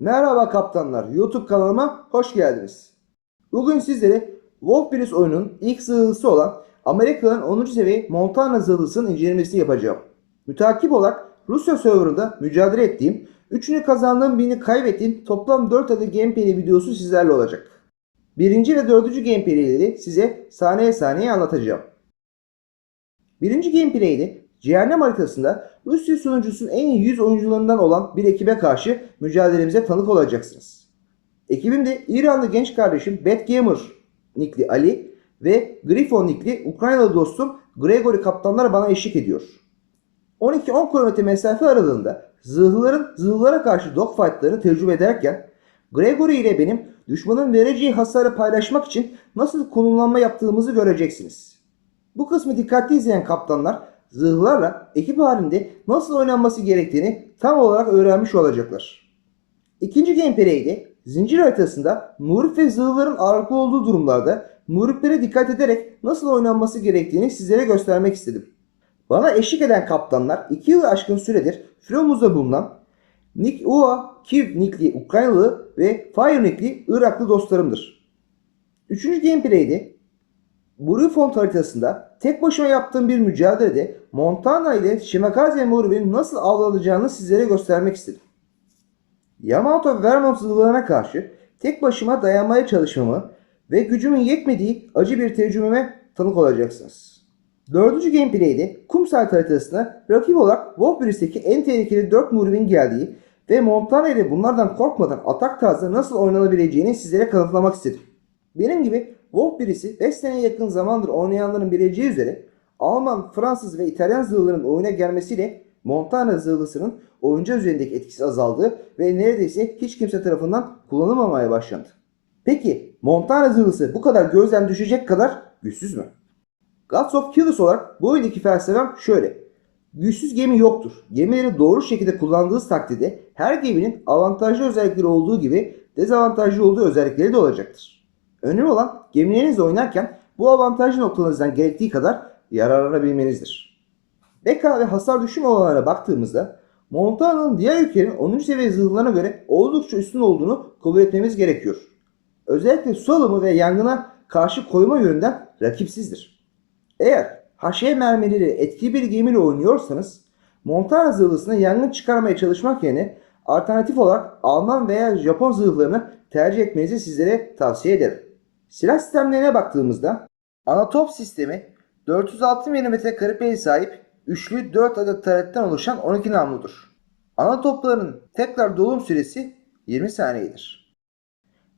Merhaba kaptanlar, YouTube kanalıma hoş geldiniz. Bugün sizlere Wolfbreeze oyunun ilk zırhlısı olan Amerika'nın 10. seviye Montana zırhlısının incelemesini yapacağım. Mütakip olarak Rusya serverında mücadele ettiğim, 3'ünü kazandığım birini kaybettiğim toplam 4 adet gameplay videosu sizlerle olacak. Birinci ve dördüncü gameplayleri size saniye saniye anlatacağım. Birinci gameplay'de Cehennem haritasında Rusya sunucusunun en iyi 100 oyuncularından olan bir ekibe karşı mücadelemize tanık olacaksınız. Ekibimde İranlı genç kardeşim Bad Gamer nickli Ali ve Griffon nickli Ukraynalı dostum Gregory kaptanlar bana eşlik ediyor. 12-10 kilometre mesafe aralığında zırhlıların zırhlara karşı dogfightlarını tecrübe ederken Gregory ile benim düşmanın vereceği hasarı paylaşmak için nasıl konumlanma yaptığımızı göreceksiniz. Bu kısmı dikkatli izleyen kaptanlar zırhlarla ekip halinde nasıl oynanması gerektiğini tam olarak öğrenmiş olacaklar. İkinci gameplay'de zincir haritasında muhrip ve zırhların ağırlıklı olduğu durumlarda muhriplere dikkat ederek nasıl oynanması gerektiğini sizlere göstermek istedim. Bana eşlik eden kaptanlar 2 yılı aşkın süredir Firomuz'da bulunan Nick Ua Kiv nickli Ukraynalı ve Fire nickli Iraklı dostlarımdır. Üçüncü gameplay'de Brufont haritasında tek başıma yaptığım bir mücadelede Montana ile Shimakaze Muhrib'in nasıl avlanacağını sizlere göstermek istedim. Yamato Vermont zırhlarına karşı tek başıma dayanmaya çalışmamı ve gücümün yetmediği acı bir tecrübeme tanık olacaksınız. Dördüncü gameplay'de kum saat haritasına rakip olarak Wolfbreeze'deki en tehlikeli 4 muhribin geldiği ve Montana ile bunlardan korkmadan atak tarzı nasıl oynanabileceğini sizlere kanıtlamak istedim. Benim gibi Wolfbreeze'i 5 seneye yakın zamandır oynayanların bileceği üzere Alman, Fransız ve İtalyan zırhlarının oyuna gelmesiyle Montana zırhlısının oyuncu üzerindeki etkisi azaldı ve neredeyse hiç kimse tarafından kullanılmamaya başlandı. Peki Montana zırhlısı bu kadar gözden düşecek kadar güçsüz mü? Gods of Killers olarak bu oyundaki felsefem şöyle. Güçsüz gemi yoktur. Gemileri doğru şekilde kullandığınız takdirde her geminin avantajlı özellikleri olduğu gibi dezavantajlı olduğu özellikleri de olacaktır. Önemli olan gemilerinizle oynarken bu avantajlı noktalarınızdan gerektiği kadar yararlanabilmenizdir. Beka ve hasar düşüm olanlara baktığımızda Montana'nın diğer ülkelerin 10. seviye zırhlarına göre oldukça üstün olduğunu kabul etmemiz gerekiyor. Özellikle su alımı ve yangına karşı koyma yönünden rakipsizdir. Eğer haşiye mermileri etkili bir gemiyle oynuyorsanız Montana zırhlısına yangın çıkarmaya çalışmak yerine alternatif olarak Alman veya Japon zırhlarını tercih etmenizi sizlere tavsiye ederim. Silah sistemlerine baktığımızda Anatop sistemi 406 mm kalibreye sahip üçlü 4 adet taretten oluşan 12 namludur. Ana topların tekrar dolum süresi 20 saniyedir.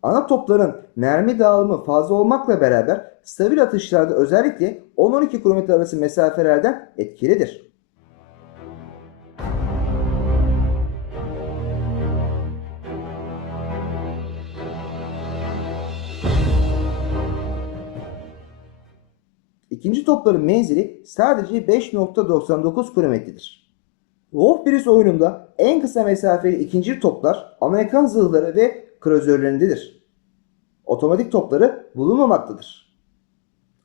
Ana topların mermi dağılımı fazla olmakla beraber stabil atışlarda özellikle 10-12 km arası mesafelerden etkilidir. İkinci topların menzili sadece 5.99 kilometredir. Wolfbreeze oyununda en kısa mesafeli ikinci toplar Amerikan zırhları ve kruzörlerindedir. Otomatik topları bulunmamaktadır.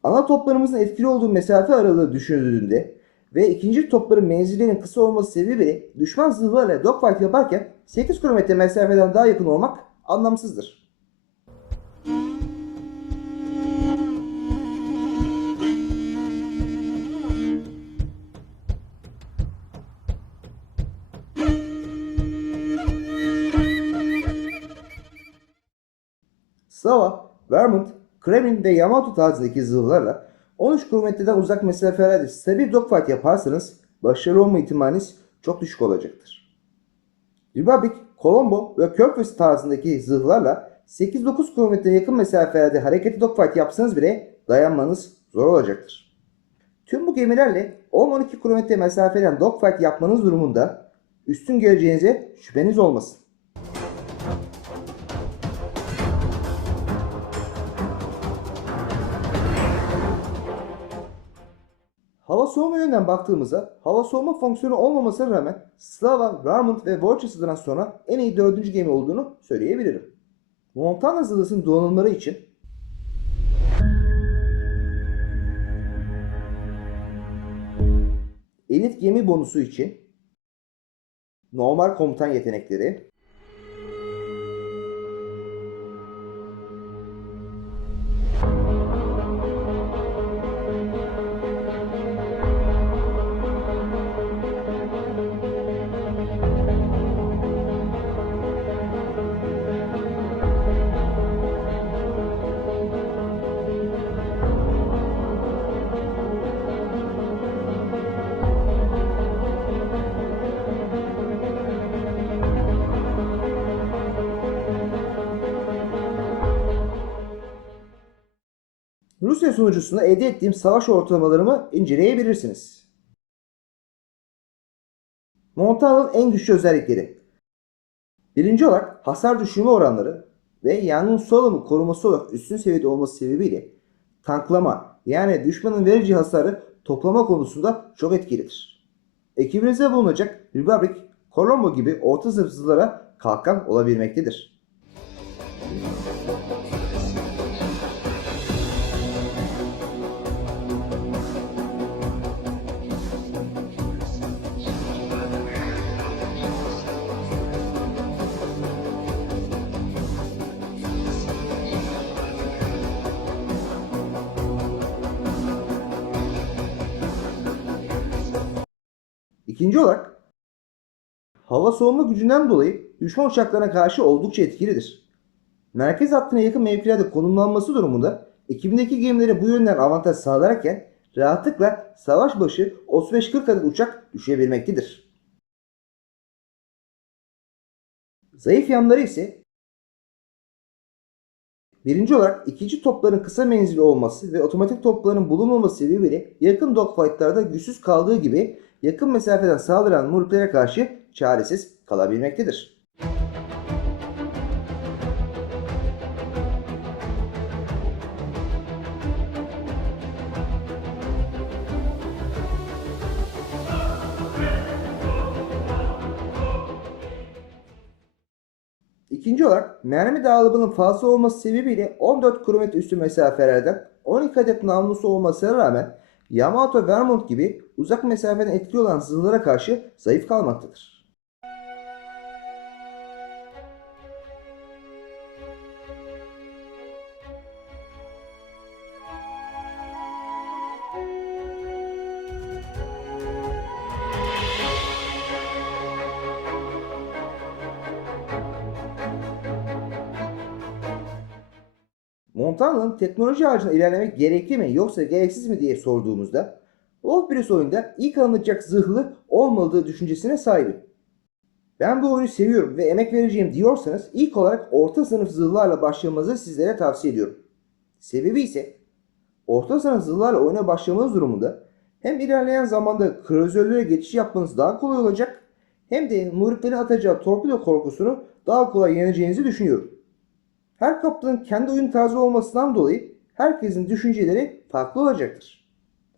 Ana toplarımızın etkili olduğu mesafe aralığı düşünüldüğünde ve ikinci topların menzillerinin kısa olması sebebiyle düşman zırhlarıyla dogfight yaparken 8 km mesafeden daha yakın olmak anlamsızdır. Sava, Vermont, Kremlin ve Yamato tarzındaki zırhlarla 13 kilometreden uzak mesafelerde stabil dogfight yaparsanız başarılı olma ihtimaliniz çok düşük olacaktır. Republic, Colombo ve Körfez tarzındaki zırhlarla 8-9 kilometre yakın mesafelerde hareketli dogfight yapsanız bile dayanmanız zor olacaktır. Tüm bu gemilerle 10-12 kilometre mesafeden dogfight yapmanız durumunda üstün geleceğinize şüpheniz olmasın. Hava soğuma yönünden baktığımızda hava soğuma fonksiyonu olmamasına rağmen Slava, Vermont ve Worcester'dan sonra en iyi 4. gemi olduğunu söyleyebilirim. Montana zırhlısının donanımları için elit gemi bonusu için normal komutan yetenekleri, Rusya sunucusunda elde ettiğim savaş ortalamalarımı inceleyebilirsiniz. Montana'nın en güçlü özellikleri. Birinci olarak hasar düşürme oranları ve yangın su alımı koruması olarak üstün seviyede olması sebebiyle tanklama yani düşmanın vereceği hasarı toplama konusunda çok etkilidir. Ekibinizde bulunacak Republic, Colombo gibi orta sınıf zırhlara kalkan olabilmektedir. İkinci olarak hava savunma gücünden dolayı düşman uçaklarına karşı oldukça etkilidir. Merkez hattına yakın mevkilerde konumlanması durumunda ekibindeki gemilere bu yönden avantaj sağlarken rahatlıkla savaş başı 35-40 adet uçak düşebilmektedir. Zayıf yanları ise birinci olarak ikinci topların kısa menzili olması ve otomatik topların bulunmaması sebebiyle yakın dogfightlarda güçsüz kaldığı gibi yakın mesafeden saldıran morplere karşı çaresiz kalabilmektedir. İkinci olarak mermi dağılımının fazla olması sebebiyle 14 km üstü mesafelerden 12 adet namlusu olmasına rağmen Yamato Vermont gibi uzak mesafeden etkili olan zırhlara karşı zayıf kalmaktadır. Montana'nın teknoloji haricinde ilerlemek gerekli mi yoksa gereksiz mi diye sorduğumuzda Wolfbreeze oyunda ilk alınacak zırhlı olmadığı düşüncesine sahibim. Ben bu oyunu seviyorum ve emek vereceğim diyorsanız ilk olarak orta sınıf zırhlarla başlamanızı sizlere tavsiye ediyorum. Sebebi ise orta sınıf zırhlarla oyuna başlamanız durumunda hem ilerleyen zamanda kruzerlere geçiş yapmanız daha kolay olacak hem de muhriplerin atacağı torpido korkusunu daha kolay yeneceğinizi düşünüyorum. Her kaptanın kendi oyun tarzı olmasından dolayı herkesin düşünceleri farklı olacaktır.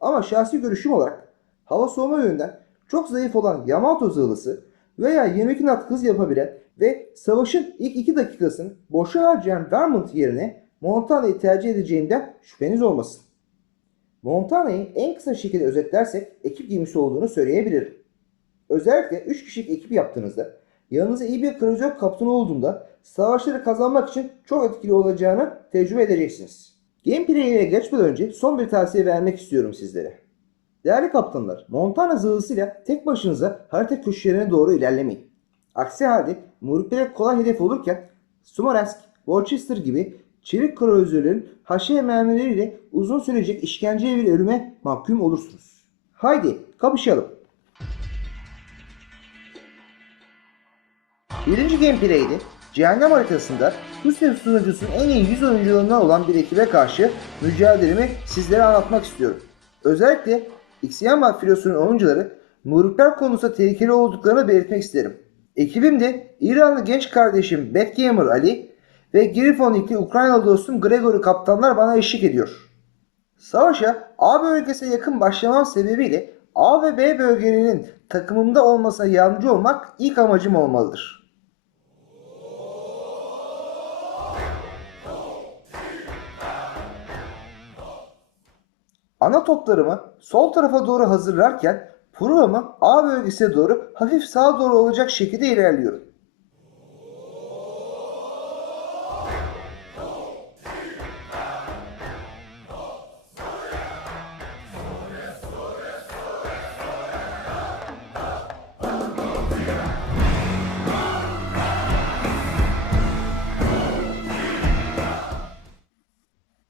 Ama şahsi görüşüm olarak hava soğuma yönünden çok zayıf olan Yamato zırhlısı veya 22 knot hız yapabilen ve savaşın ilk 2 dakikasını boşa harcayan Vermont yerine Montana'yı tercih edeceğimden şüpheniz olmasın. Montana'yı en kısa şekilde özetlersek ekip gemisi olduğunu söyleyebilirim. Özellikle 3 kişilik ekip yaptığınızda yanınızda iyi bir kruzör kaptanı olduğunda savaşları kazanmak için çok etkili olacağını tecrübe edeceksiniz. Gameplay'e geçmeden önce son bir tavsiye vermek istiyorum sizlere. Değerli kaptanlar, Montana zırhlısıyla tek başınıza harita köşelerine doğru ilerlemeyin. Aksi halde muhriplere kolay hedef olurken Smolensk, Worcester gibi çevik kruzörlerin haşere mermileriyle uzun sürecek işkenceli bir ölüme mahkum olursunuz. Haydi kapışalım. Birinci gameplay'de Cehennem haritasında Rusya sunucusunun en iyi 100 oyuncularından olan bir ekibe karşı mücadelemi sizlere anlatmak istiyorum. Özellikle XYZ filosunun oyuncuları muhripler konusunda tehlikeli olduklarını belirtmek isterim. Ekibimde İranlı genç kardeşim Backgamer Ali ve Grifonik'li Ukraynalı dostum Gregory kaptanlar bana eşlik ediyor. Savaşa A bölgesine yakın başlamam sebebiyle A ve B bölgelerinin takımımda olmasına yardımcı olmak ilk amacım olmalıdır. Ana toplarımı sol tarafa doğru hazırlarken programı A bölgesine doğru hafif sağa doğru olacak şekilde ilerliyorum.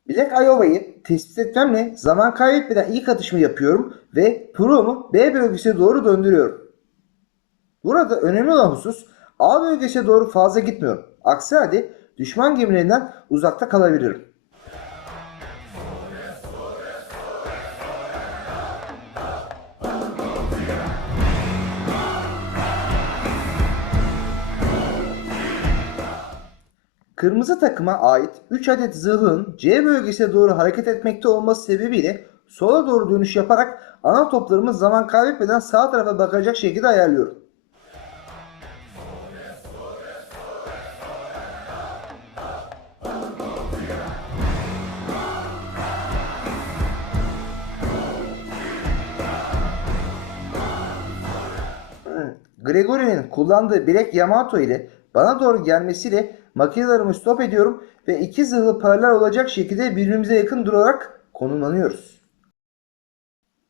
Black Iowa'yı tespit etmemle zaman kaybetmeden ilk atışımı yapıyorum ve programı B bölgesine doğru döndürüyorum. Burada önemli olan husus A bölgesine doğru fazla gitmiyorum. Aksi halde düşman gemilerinden uzakta kalabilirim. Kırmızı takıma ait 3 adet zırhın C bölgesine doğru hareket etmekte olması sebebiyle sola doğru dönüş yaparak ana toplarımı zaman kaybetmeden sağ tarafa bakacak şekilde ayarlıyorum. Gregory'nin kullandığı bilek Yamato ile bana doğru gelmesiyle makinelerimi stop ediyorum ve iki zırhlı paralel olacak şekilde birbirimize yakın durarak konumlanıyoruz.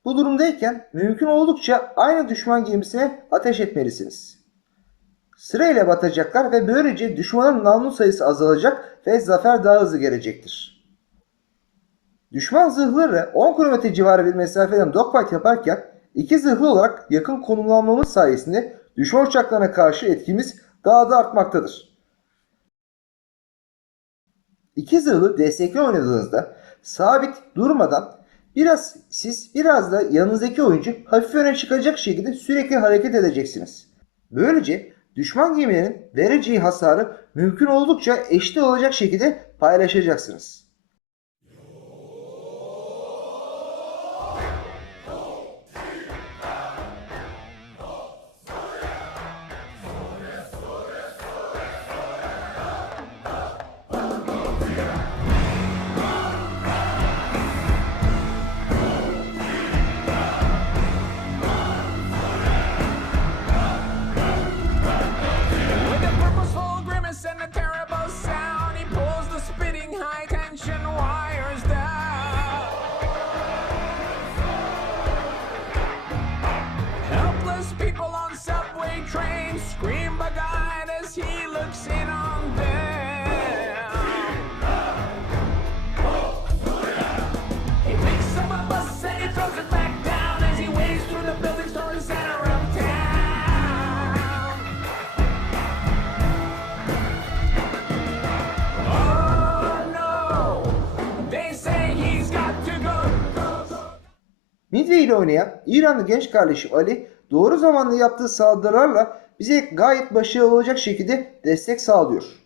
Bu durumdayken mümkün oldukça aynı düşman gemisine ateş etmelisiniz. Sırayla batacaklar ve böylece düşmanın namlu sayısı azalacak ve zafer daha hızlı gelecektir. Düşman zırhları 10 km civarı bir mesafeden dogfight yaparken iki zırhlı olarak yakın konumlanmamız sayesinde düşman uçaklarına karşı etkimiz daha da artmaktadır. İki zırhlı destekli oynadığınızda sabit durmadan biraz da yanınızdaki oyuncu hafif öne çıkacak şekilde sürekli hareket edeceksiniz. Böylece düşman gemilerinin vereceği hasarı mümkün oldukça eşit olacak şekilde paylaşacaksınız. Midway ile oynayan İranlı genç kardeşim Ali doğru zamanlı yaptığı saldırılarla bize gayet başarılı olacak şekilde destek sağlıyor.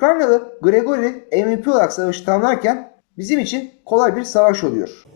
Ukraynalı Gregory MVP olarak savaşı tamamlarken bizim için kolay bir savaş oluyor.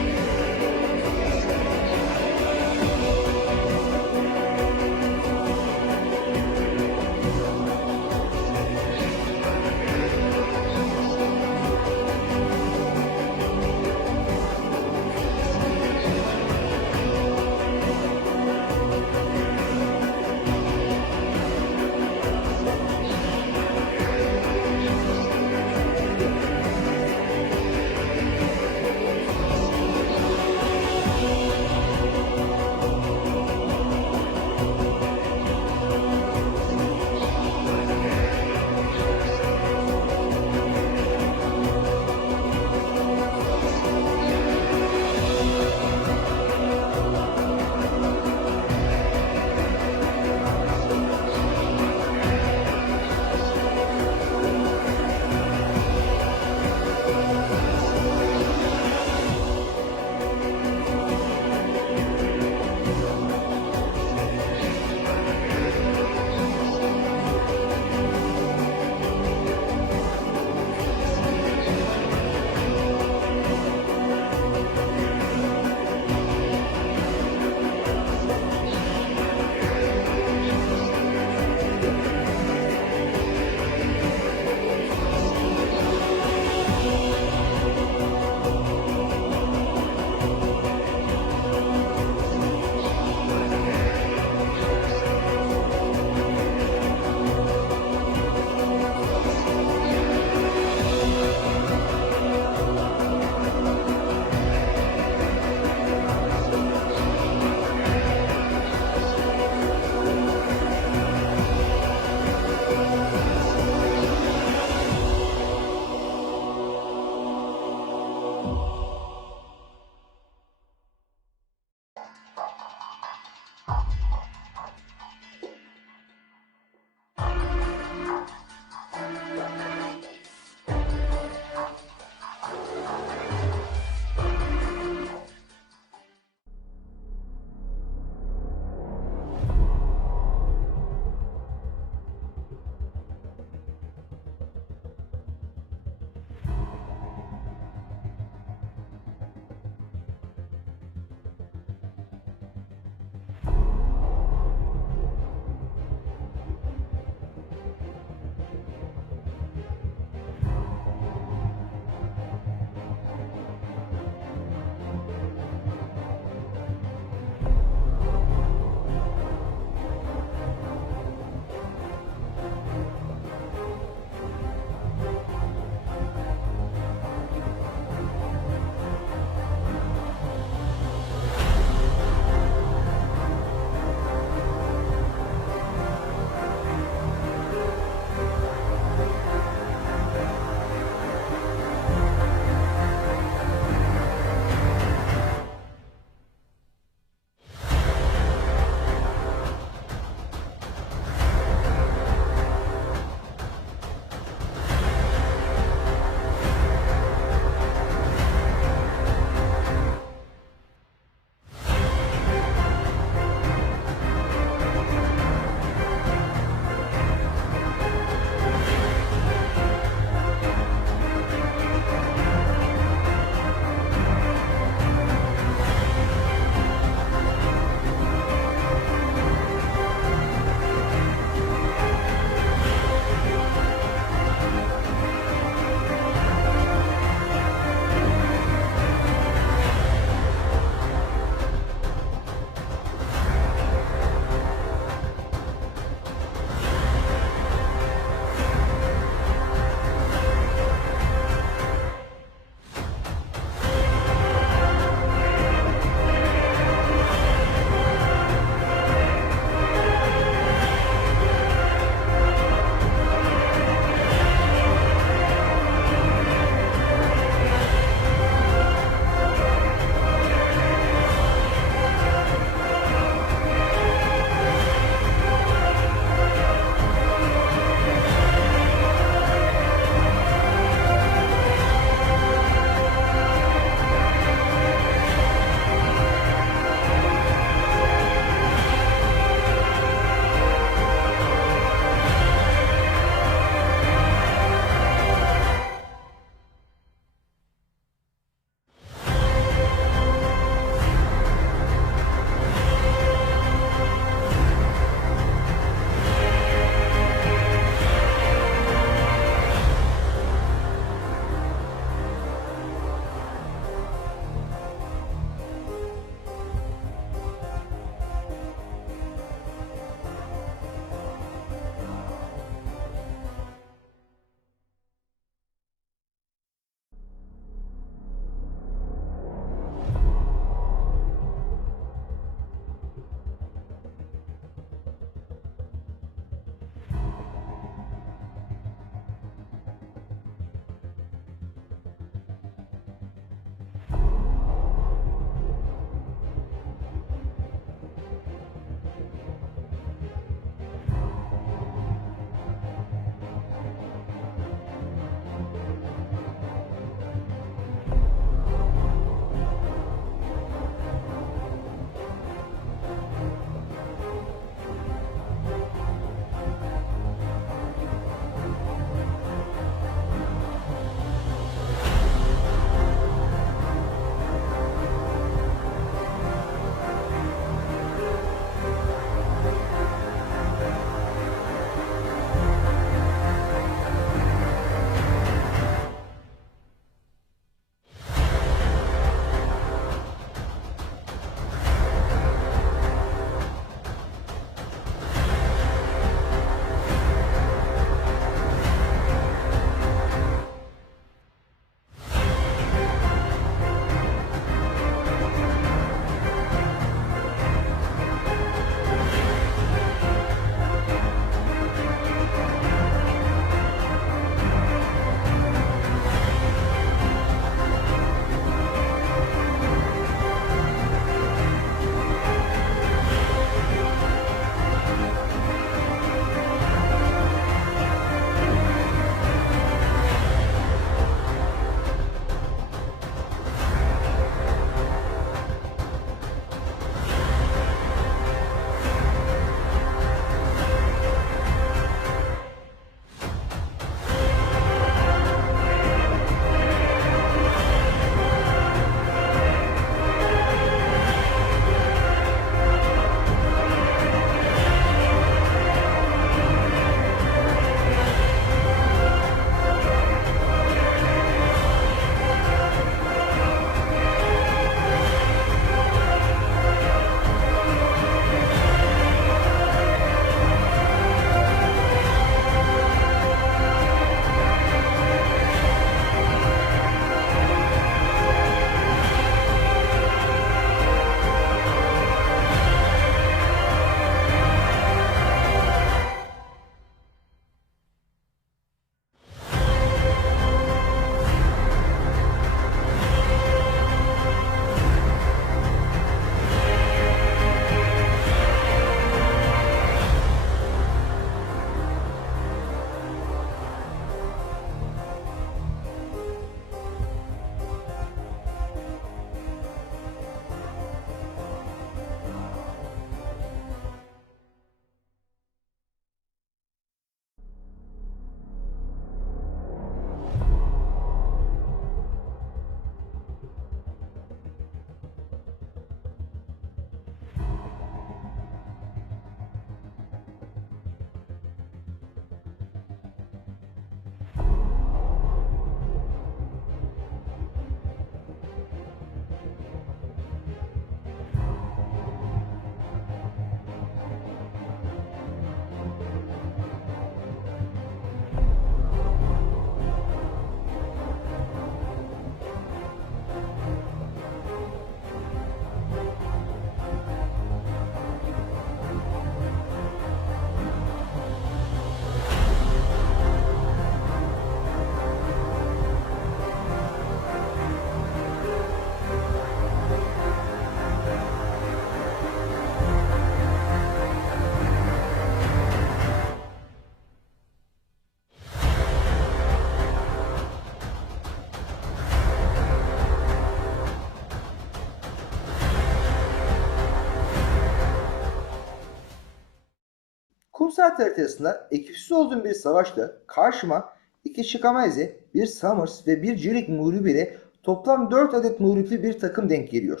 Kum saat haritasında ekipsiz olduğum bir savaşta karşıma 2 Shikamaze, 1 Summers ve 1 Jirik Muğribi ile toplam 4 adet Muğripli bir takım denk geliyor.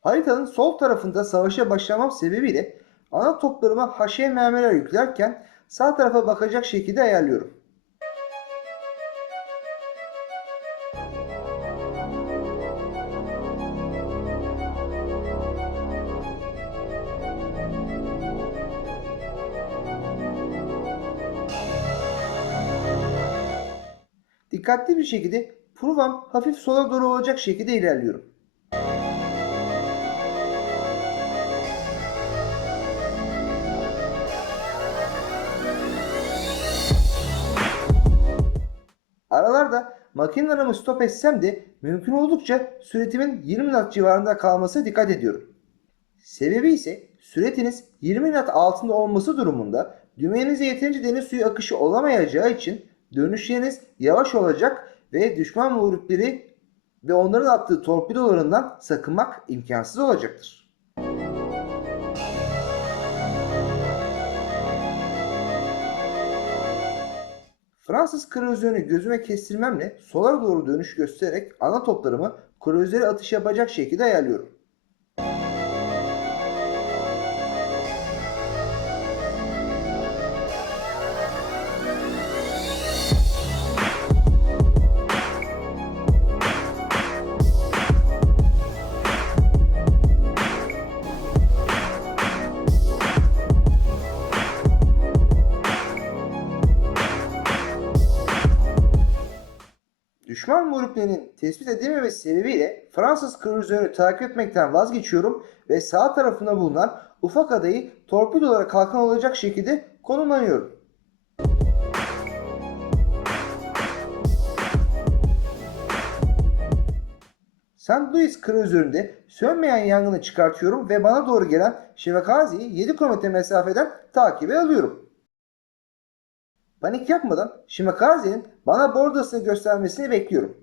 Haritanın sol tarafında savaşa başlamam sebebiyle ana toplarıma haşe mermiler yüklerken sağ tarafa bakacak şekilde ayarlıyorum. Dikkatli bir şekilde pruvam hafif sola doğru olacak şekilde ilerliyorum. Aralarda makinelerimi stop etsem de mümkün oldukça süratimin 20 knot civarında kalmasına dikkat ediyorum. Sebebi ise süratiniz 20 knot altında olması durumunda dümenize yeterince deniz suyu akışı olamayacağı için dönüşleriniz yavaş olacak ve düşman muhripleri ve onların attığı torpidolarından sakınmak imkansız olacaktır. Fransız kruzörünü gözüme kestirmemle sola doğru dönüş göstererek ana toplarımı kruzöre atış yapacak şekilde ayarlıyorum. Düşman muhriplerinin tespit edilmemesi sebebiyle Fransız kruzörünü takip etmekten vazgeçiyorum ve sağ tarafında bulunan ufak adayı torpidolara kalkan olacak şekilde konumlanıyorum. St. Louis kruzöründe sönmeyen yangını çıkartıyorum ve bana doğru gelen Shimakaze'yi 7 km mesafeden takibe alıyorum. Panik yapmadan Shimakaze'nin bana bordasını göstermesini bekliyorum.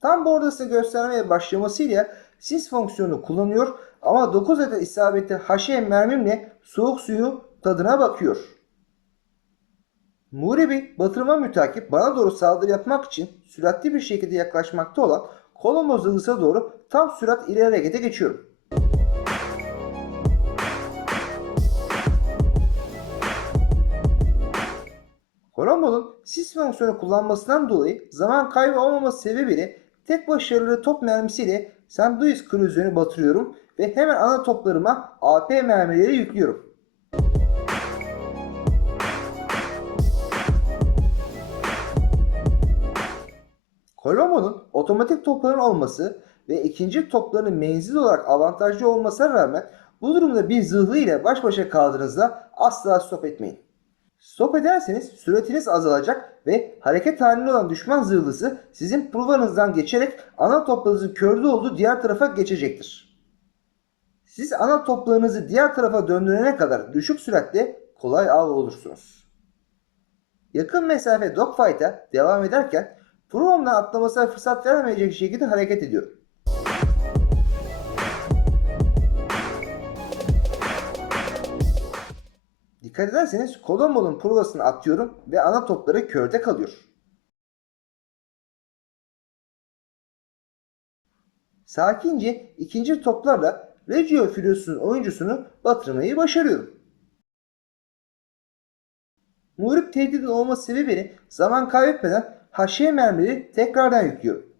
Tam bordasını göstermeye başlamasıyla sis fonksiyonunu kullanıyor ama 9 adet isabetli HM mermimle soğuk suyu tadına bakıyor. Muğribi batırma mütakip bana doğru saldırı yapmak için süratli bir şekilde yaklaşmakta olan Colombo zırhlısa doğru tam sürat ileri harekete geçiyorum. Colombo'nun sis fonksiyonu kullanmasından dolayı zaman kaybı olmaması sebebiyle tek başarılı top mermisiyle St. Louis kruzörünü batırıyorum ve hemen ana toplarıma AP mermileri yüklüyorum. Colombo'nun otomatik topların olması ve ikinci toplarının menzil olarak avantajlı olmasına rağmen bu durumda bir zırhlı ile baş başa kaldığınızda asla stop etmeyin. Stop ederseniz süratiniz azalacak ve hareket halinde olan düşman zırhlısı sizin pruvanızdan geçerek ana toplarınızın körde olduğu diğer tarafa geçecektir. Siz ana toplarınızı diğer tarafa döndürene kadar düşük süratle kolay av olursunuz. Yakın mesafe dogfight'a devam ederken pruvamdan atlamasına fırsat vermeyecek şekilde hareket ediyorum. Dikkat ederseniz Colombo'nun provasını atıyorum ve ana topları körde kalıyor. Sakince ikinci toplarla Reggio filosunun oyuncusunu batırmayı başarıyorum. Muhrip tehdidin olması sebebiyle zaman kaybetmeden haşiye mermileri tekrardan yüklüyorum.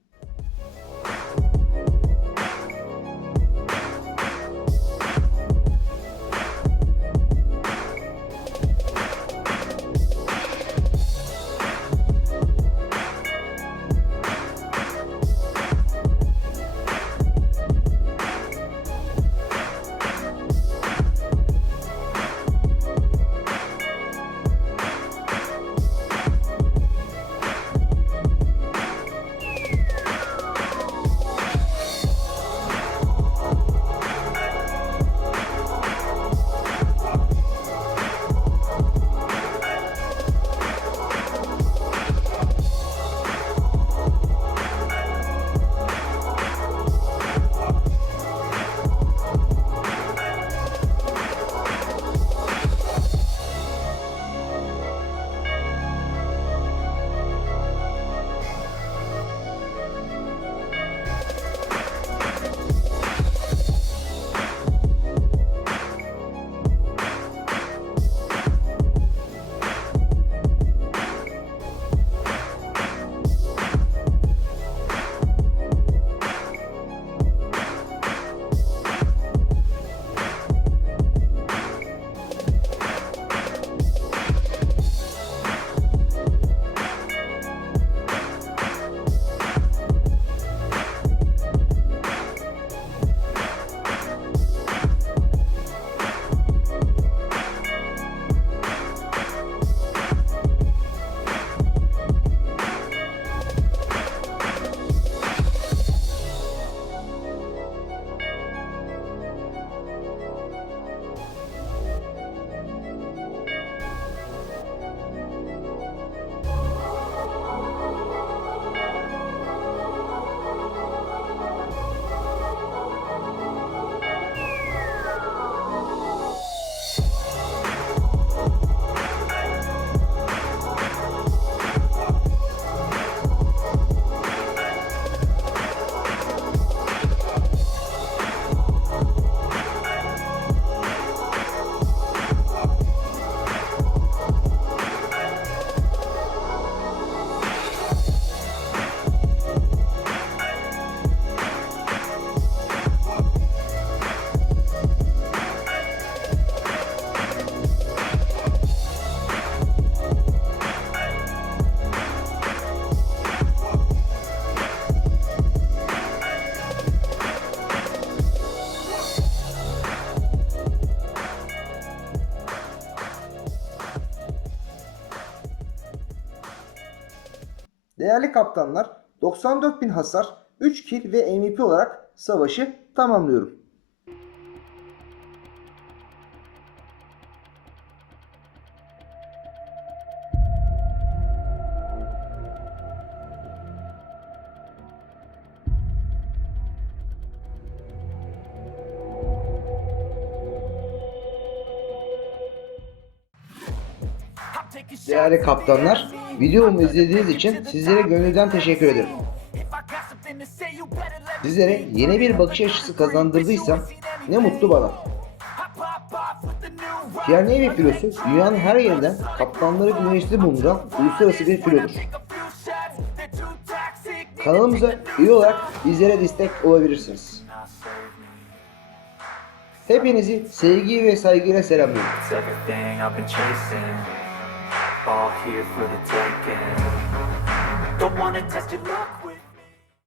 Değerli kaptanlar, 94.000 hasar, 3 kill ve MVP olarak savaşı tamamlıyorum. Değerli kaptanlar, videomu izlediğiniz için sizlere gönülden teşekkür ederim. Sizlere yeni bir bakış açısı kazandırdıysam ne mutlu bana. Tier Navy filosu dünyanın her yerinden kaptanları güneşli bulunduran uluslararası bir filodur. Kanalımıza üye olarak bizlere destek olabilirsiniz. Hepinizi sevgi ve saygıyla selamlıyorum. All here for the taking. Don't wanna test your luck.